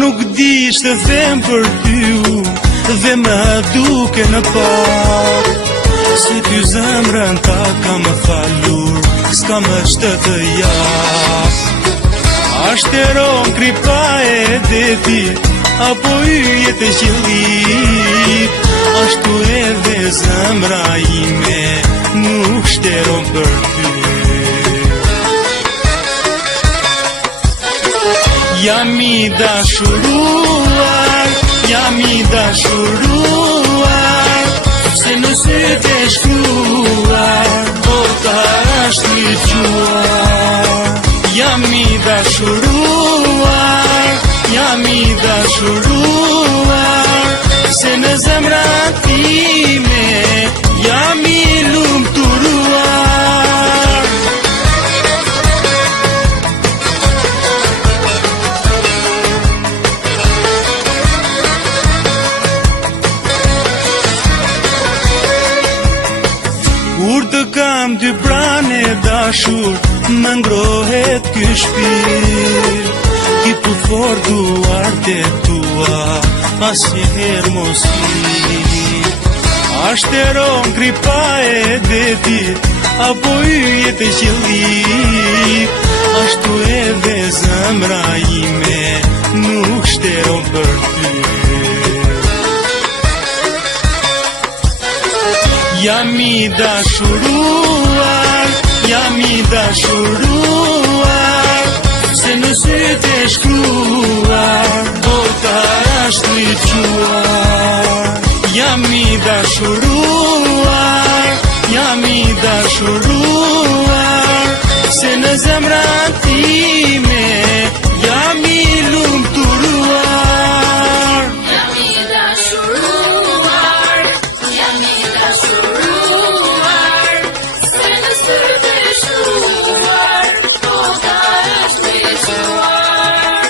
nuk di shtë them për ty, dhe më duke në pak, se ty zemrën ta ka më falur, s'ka më shtë të jap. Ashteron kripa e detit, apo yjet e qiellit, ashtu edhe zemra ime nuk shteron për ty. Jam I dashuruar, jam I dashuruar, se në sytë e shkruar, bota është I quar. Jam I dashuruar, jam I dashuruar, se në zemra time jam I lumturuar. Kur të kam ty pranë e dashur, më ngrohet ky shpirt, ti pu fort duart e tua, asnjëherë mos hit. Ashteron kripa e detit, apo yjet e qiellit, ashtu edhe zemra ime nuk shteron për ty. Jam I dashuruar, jam I dashuruar, se në sytë e shkruar, bota është I quar. Jam I dashuruar, jam I dashuruar, se në zemra time jam I lumturuar. Jam I dashuruar, jam I dashuruar, se në sytë e shkruar, bota është I quar.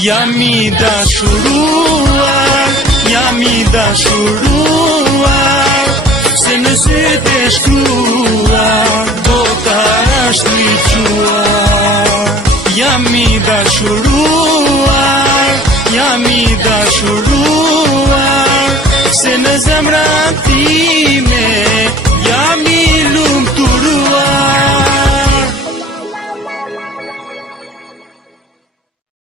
Jam I dashuruar, jam I dashuruar, se në sytë e shkruar, bota është I quar. Jam I dashuruar, jam I dashuruar, se në zemra time